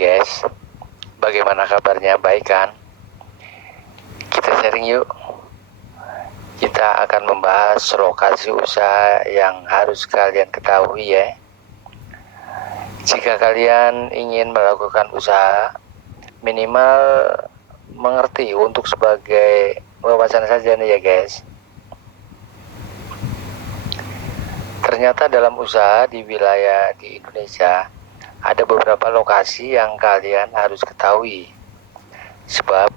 guys, bagaimana kabarnya? Baik kan? Kita sharing yuk. Kita akan membahas lokasi usaha yang harus kalian ketahui ya. Jika kalian ingin melakukan usaha, minimal mengerti untuk sebagai wawasan saja nih ya guys. Ternyata dalam usaha di wilayah di Indonesia ada beberapa lokasi yang kalian harus ketahui, sebab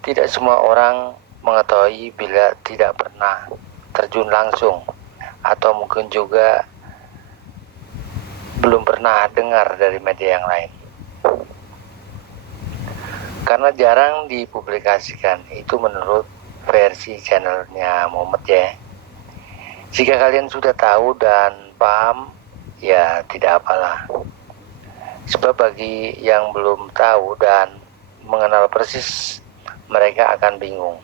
tidak semua orang mengetahui bila tidak pernah terjun langsung, atau mungkin juga belum pernah dengar dari media yang lain. Karena jarang dipublikasikan, itu menurut versi channelnya Muhammad ya. Jika kalian sudah tahu dan paham, ya tidak apalah. Sebab bagi yang belum tahu dan mengenal persis, mereka akan bingung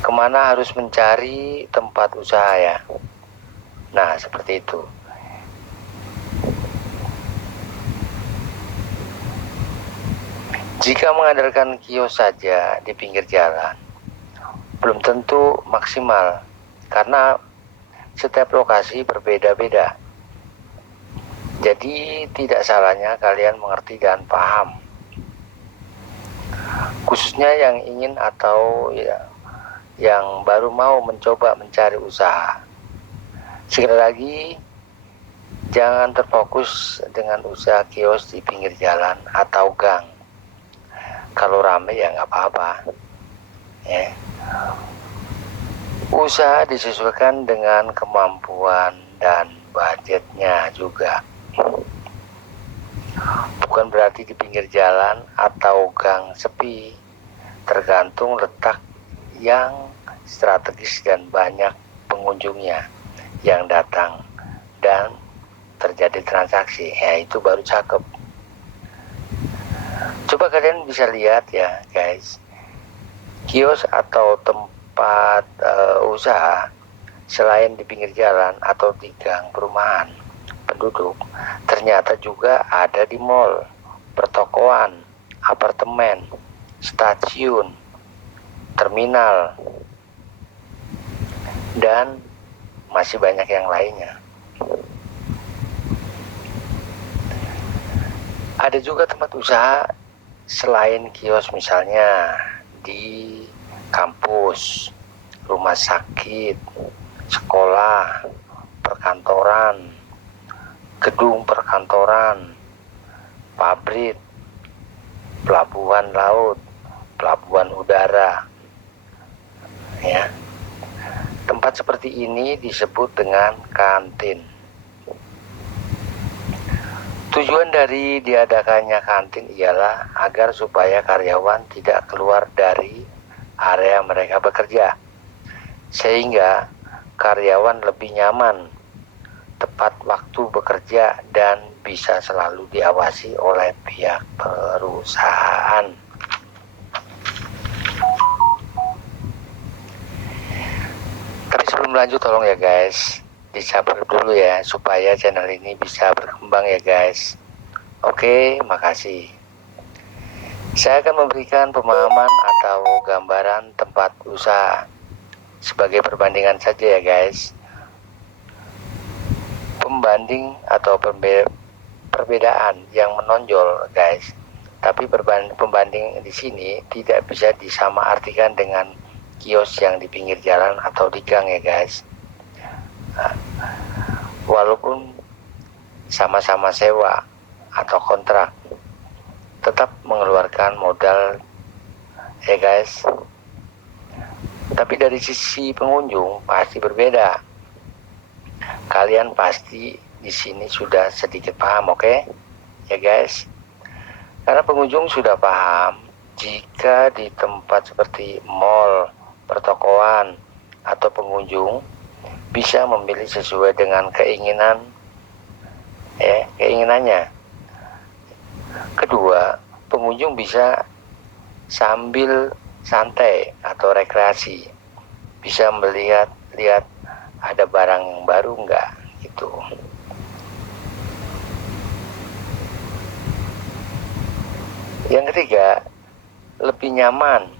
kemana harus mencari tempat usaha ya. Nah, seperti itu. Jika mengandalkan kios saja di pinggir jalan, belum tentu maksimal, karena setiap lokasi berbeda-beda. Jadi tidak salahnya kalian mengerti dan paham, khususnya yang ingin atau ya, yang baru mau mencoba mencari usaha. Sekali lagi, jangan terfokus dengan usaha kios di pinggir jalan atau gang. Kalau rame ya nggak apa-apa ya. Usaha disesuaikan dengan kemampuan dan budgetnya juga. Bukan berarti di pinggir jalan atau gang sepi, tergantung letak yang strategis dan banyak pengunjungnya yang datang dan terjadi transaksi, ya itu baru cakep. Coba kalian bisa lihat ya guys, kios atau tempat usaha selain di pinggir jalan atau di gang perumahan penduduk, ternyata juga ada di mall, pertokoan, apartemen, stasiun, terminal, dan masih banyak yang lainnya. Ada juga tempat usaha selain kios, misalnya di kampus, rumah sakit, sekolah, perkantoran, gedung perkantoran, pabrik, pelabuhan laut, pelabuhan udara ya. Tempat seperti ini disebut dengan kantin. Tujuan dari diadakannya kantin ialah agar supaya karyawan tidak keluar dari area mereka bekerja, sehingga karyawan lebih nyaman, tepat waktu bekerja, dan bisa selalu diawasi oleh pihak perusahaan. Tapi sebelum lanjut, tolong ya guys, di-subscribe dulu ya, supaya channel ini bisa berkembang ya guys. Oke, makasih. Saya akan memberikan pemahaman atau gambaran tempat usaha sebagai perbandingan saja ya guys. Pembanding atau perbedaan yang menonjol guys. Tapi pembanding di sini tidak bisa disamaartikan dengan kios yang di pinggir jalan atau di gang ya guys. Walaupun sama-sama sewa atau kontrak, tetap mengeluarkan modal ya guys. Tapi dari sisi pengunjung pasti berbeda. Kalian pasti di sini sudah sedikit paham, oke? Ya guys. Karena pengunjung sudah paham jika di tempat seperti mall, pertokoan, atau pengunjung bisa memilih sesuai dengan keinginannya. Kedua, pengunjung bisa sambil santai atau rekreasi, bisa melihat ada barang baru enggak gitu. Yang ketiga, lebih nyaman,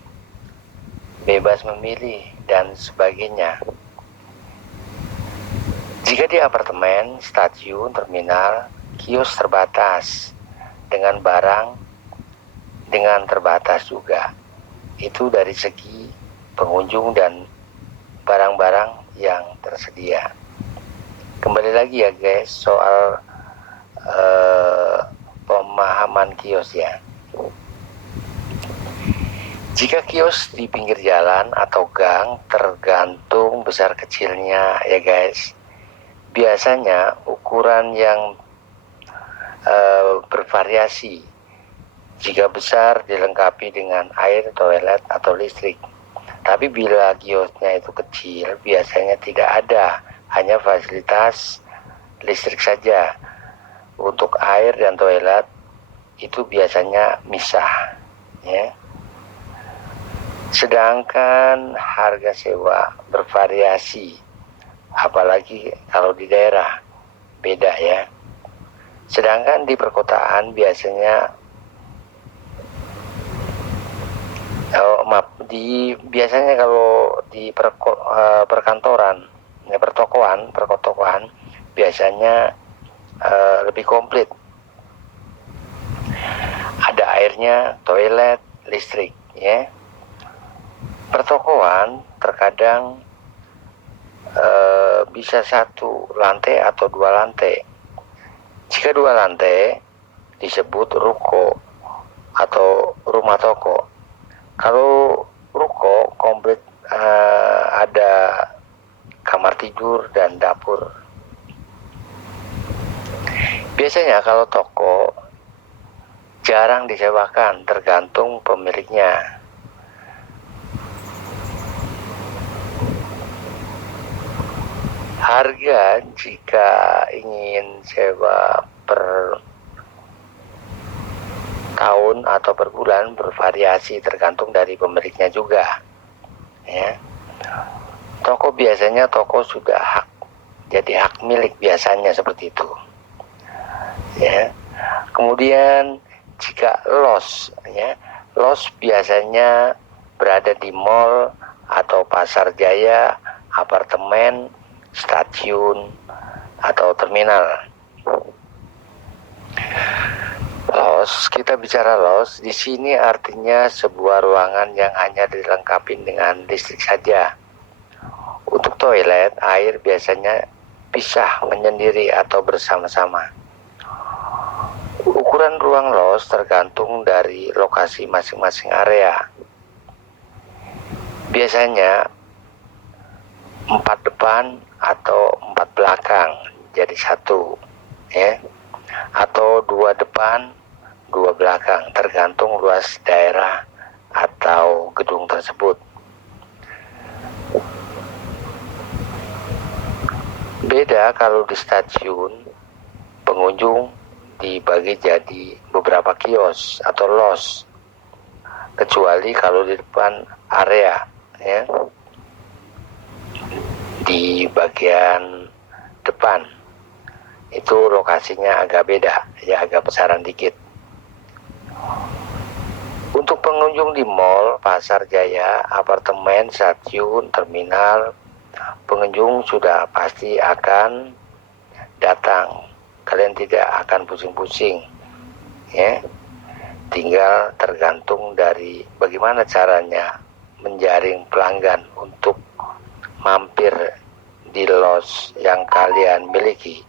bebas memilih, dan sebagainya. Jika di apartemen, stasiun, terminal, kios terbatas, dengan barang dengan terbatas juga. Itu dari segi pengunjung dan barang-barang yang tersedia. Kembali lagi ya guys, soal pemahaman kios ya. Jika kios di pinggir jalan atau gang, tergantung besar kecilnya ya guys. Biasanya ukuran yang bervariasi. Jika besar dilengkapi dengan air, toilet, atau listrik. Tapi bila kiosnya itu kecil, biasanya tidak ada, hanya fasilitas listrik saja. Untuk air dan toilet itu biasanya misah, ya. Sedangkan harga sewa bervariasi, apalagi kalau di daerah beda ya. Sedangkan di perkotaan biasanya biasanya kalau di perkantoran, ya, pertokoan biasanya lebih komplit. Ada airnya, toilet, listrik, ya. Pertokoan terkadang bisa satu lantai atau dua lantai. Jika dua lantai disebut ruko atau rumah toko. Kalau ruko komplit ada kamar tidur dan dapur. Biasanya kalau toko jarang disewakan, tergantung pemiliknya. Harga jika ingin sewa per tahun atau per bulan bervariasi, tergantung dari pemiliknya juga ya. Toko biasanya sudah hak, jadi hak milik biasanya seperti itu ya. Kemudian jika los ya, los biasanya berada di mall atau pasar jaya, apartemen, stasiun, atau terminal. Los, kita bicara los, di sini artinya sebuah ruangan yang hanya dilengkapi dengan listrik saja. Untuk toilet, air biasanya pisah, menyendiri, atau bersama-sama. Ukuran ruang los tergantung dari lokasi masing-masing area. Biasanya 4 depan atau 4 belakang jadi satu ya, atau 2 depan 2 belakang, tergantung luas daerah atau gedung tersebut. Beda kalau di stasiun, pengunjung dibagi jadi beberapa kios atau los, kecuali kalau di depan area ya, di bagian depan itu lokasinya agak beda ya, agak besaran dikit. Untuk pengunjung di mall, pasar jaya, apartemen, stasiun, terminal, pengunjung sudah pasti akan datang. Kalian tidak akan pusing-pusing ya. Tinggal tergantung dari bagaimana caranya menjaring pelanggan untuk mampir di los yang kalian miliki.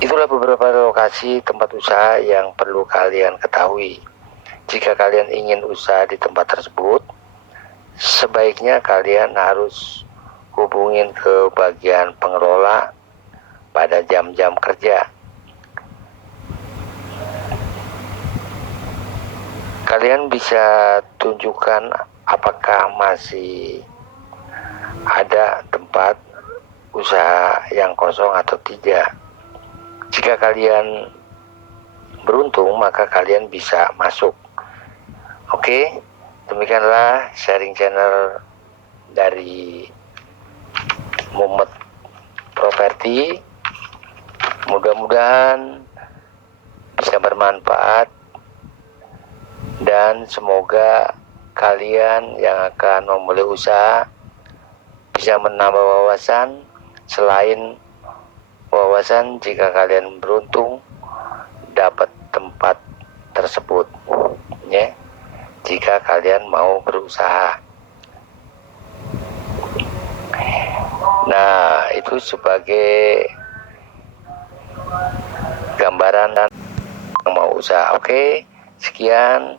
Itulah beberapa lokasi tempat usaha yang perlu kalian ketahui. Jika kalian ingin usaha di tempat tersebut, sebaiknya kalian harus hubungin ke bagian pengelola pada jam-jam kerja. Kalian bisa tunjukkan apakah masih ada tempat usaha yang kosong atau tidak. Jika kalian beruntung, maka kalian bisa masuk. Oke, demikianlah sharing channel dari Mumet Properti. Mudah-mudahan bisa bermanfaat, dan semoga kalian yang akan memulai usaha bisa menambah wawasan. Selain wawasan, jika kalian beruntung dapat tempat tersebut, ya, jika kalian mau berusaha. Nah, itu sebagai gambaran dan yang mau usaha. Oke, sekian.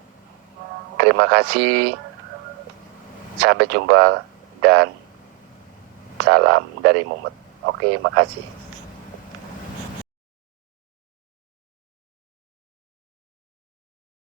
Terima kasih. Sampai jumpa dan salam dari Mumet. Oke, makasih.